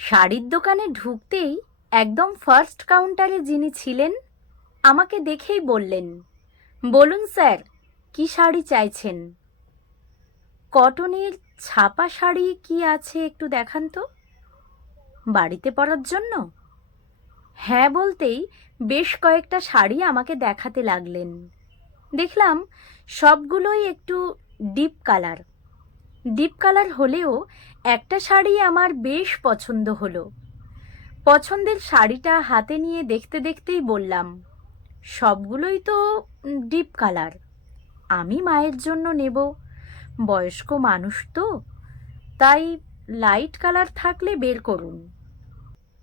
শাড়ির দোকানে ঢুকতেই একদম ফার্স্ট কাউন্টারে যিনি ছিলেন আমাকে দেখেই বললেন, বলুন স্যার, কি শাড়ি চাইছেন? কটনের ছাপা শাড়ি কি আছে একটু দেখান তো। বাড়িতে পরার জন্য? হ্যাঁ বলতেই বেশ কয়েকটা শাড়ি আমাকে দেখাতে লাগলেন। দেখলাম সবগুলোই একটু ডিপ কালার। ডিপ কালার হলেও একটা শাড়ি আমার বেশ পছন্দ হলো। পছন্দের শাড়িটা হাতে নিয়ে দেখতে দেখতেই বললাম, সবগুলোই তো ডিপ কালার, আমি মায়ের জন্য নেব, বয়স্ক মানুষ তো, তাই লাইট কালার থাকলে বের করুন।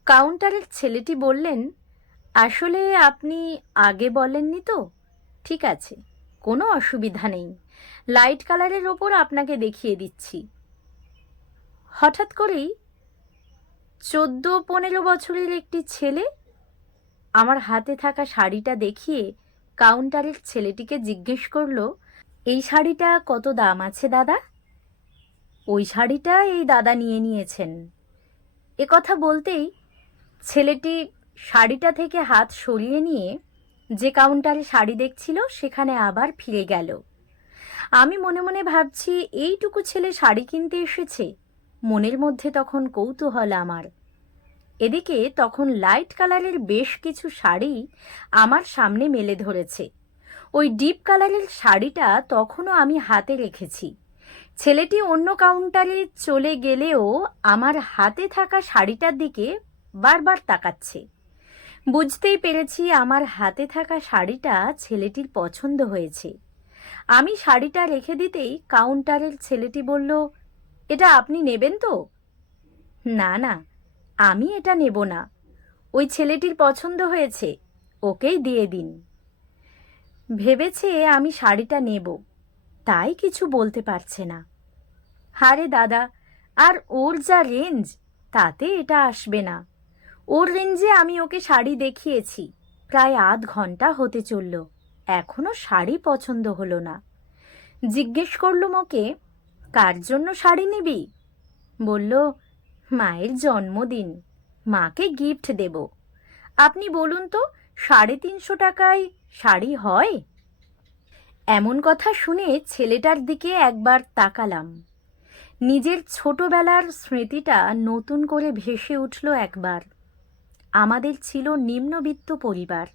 কাউন্টারের ছেলেটি বললেন, আসলে আপনি আগে বলেননি তো, ঠিক আছে, কোনো অসুবিধা নেই, লাইট কালারের ওপর আপনাকে দেখিয়ে দিচ্ছি। হঠাৎ করেই 14-15 বছরের একটি ছেলে আমার হাতে থাকা শাড়িটা দেখিয়ে কাউন্টারের ছেলেটিকে জিজ্ঞেস করলো, এই শাড়িটা কত দাম আছে দাদা? ওই শাড়িটা এই দাদা নিয়ে নিয়েছেন। এ কথা বলতেই ছেলেটি শাড়িটা থেকে হাত সরিয়ে নিয়ে যে কাউন্টারে শাড়ি দেখছিল সেখানে আবার ফিরে গেল। আমি মনে মনে ভাবছি, এইটুকু ছেলে শাড়ি কিনতে এসেছে। মনের মধ্যে তখন কৌতূহল আমার। এদিকে তখন লাইট কালারের বেশ কিছু শাড়ি আমার সামনে মেলে ধরেছে। ওই ডিপ কালারের শাড়িটা তখনও আমি হাতে রেখেছি। ছেলেটি অন্য কাউন্টারে চলে গেলেও আমার হাতে থাকা শাড়িটার দিকে বারবার তাকাচ্ছে। বুঝতেই পেরেছি আমার হাতে থাকা শাড়িটা ছেলেটির পছন্দ হয়েছে। আমি শাড়িটা রেখে দিতেই কাউন্টারের ছেলেটি বলল, এটা আপনি নেবেন তো? না না, আমি এটা নেব না, ওই ছেলেটির পছন্দ হয়েছে, ওকেই দিয়ে দিন। ভেবেছে আমি শাড়িটা নেব, তাই কিছু বলতে পারছে না। আরে দাদা, আর ওর যা রেঞ্জ, তাতে এটা আসবে না। ওর রেঞ্জে আমি ওকে শাড়ি দেখিয়েছি, প্রায় আধ ঘন্টা হতে চলল, এখনো শাড়ি পছন্দ হলো না। জিজ্ঞেস করলুম ওকে, কার জন্য শাড়ি নিবি? বলল, মায়ের জন্মদিন, মাকে গিফট দেব। আপনি বলুন তো, 350 টাকায় শাড়ি হয়? এমন কথা শুনে ছেলেটার দিকে একবার তাকালাম। নিজের ছোটবেলার স্মৃতিটা নতুন করে ভেসে উঠল একবার। আমাদের ছিল নিম্নবিত্ত পরিবার,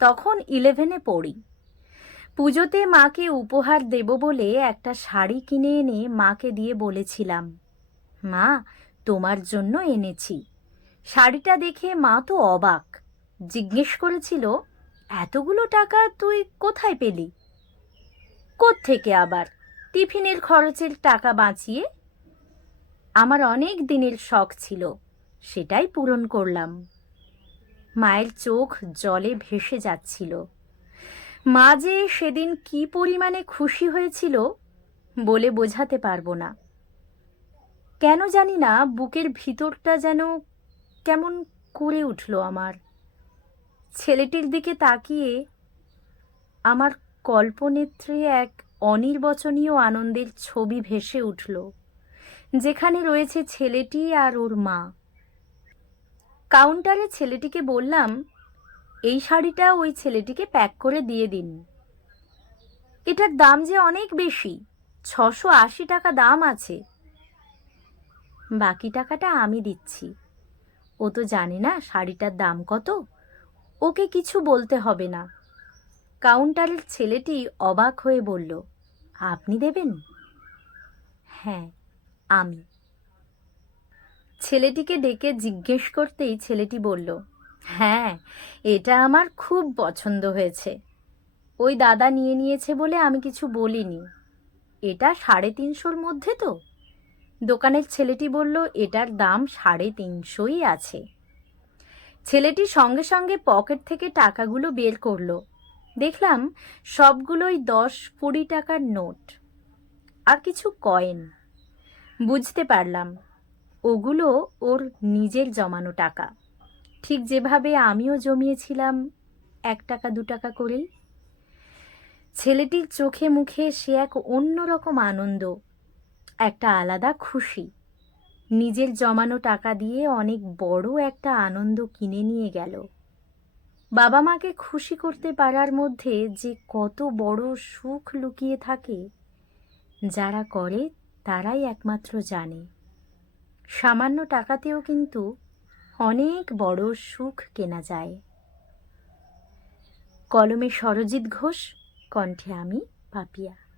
তখন 11-এ পড়ি। পুজোতে মাকে উপহার দেব বলে একটা শাড়ি কিনে এনে মাকে দিয়ে বলেছিলাম, মা, তোমার জন্য এনেছি। শাড়িটা দেখে মা তো অবাক, জিজ্ঞেস করেছিল, এতগুলো টাকা তুই কোথায় পেলি? কোত্থেকে আবার, টিফিনের খরচের টাকা বাঁচিয়ে। আমার অনেক দিনের শখ ছিল, সেটাই পূরণ করলাম। মায়ের চোখ জলে ভেসে যাচ্ছিল। মা যে সেদিন কি পরিমাণে খুশি হয়েছিল বলে বোঝাতে পারবো না। কেন জানি না বুকের ভিতরটা যেন কেমন করে উঠল আমার। ছেলেটির দিকে তাকিয়ে আমার কল্পনেত্রে এক অনির্বচনীয় আনন্দের ছবি ভেসে উঠল, যেখানে রয়েছে ছেলেটি আর ওর মা। কাউন্টারে ছেলেটিকে বললাম, এই শাড়িটা ওই ছেলেটিকে প্যাক করে দিয়ে দিন। এটার দাম যে অনেক বেশি, 680 টাকা দাম আছে। বাকি টাকাটা আমি দিচ্ছি, ও তো জানে না শাড়িটার দাম কত, ওকে কিছু বলতে হবে না। কাউন্টারের ছেলেটি অবাক হয়ে বলল, আপনি দেবেন? হ্যাঁ, আমি। ছেলেটিকে ডেকে জিজ্ঞেস করতেই ছেলেটি বলল, হ্যাঁ, এটা আমার খুব পছন্দ হয়েছে। ওই দাদা নিয়ে নিয়েছে বলে আমি কিছু বলিনি। এটা 350-র মধ্যে তো? দোকানের ছেলেটি বলল, এটার দাম 350ই আছে। ছেলেটি সঙ্গে সঙ্গে পকেট থেকে টাকাগুলো বের করলো। দেখলাম সবগুলোই 10-20 টাকার নোট আর কিছু কয়েন। বুঝতে পারলাম ওগুলো ওর নিজের জমানো টাকা, ঠিক যেভাবে আমিও জমিয়েছিলাম 1 টাকা 2 টাকা করেই। ছেলেটির চোখে মুখে সে এক অন্যরকম আনন্দ, একটা আলাদা খুশি। নিজের জমানো টাকা দিয়ে অনেক বড় একটা আনন্দ কিনে নিয়ে গেল। বাবা মাকে খুশি করতে পারার মধ্যে যে কত বড় সুখ লুকিয়ে থাকে, যারা করে তারাই একমাত্র জানে। সামান্য টাকাতেও কিন্তু অনেক বড় সুখ কেনা যায়। কলমে সরজিৎ ঘোষ, কণ্ঠে আমি, পাপিয়া।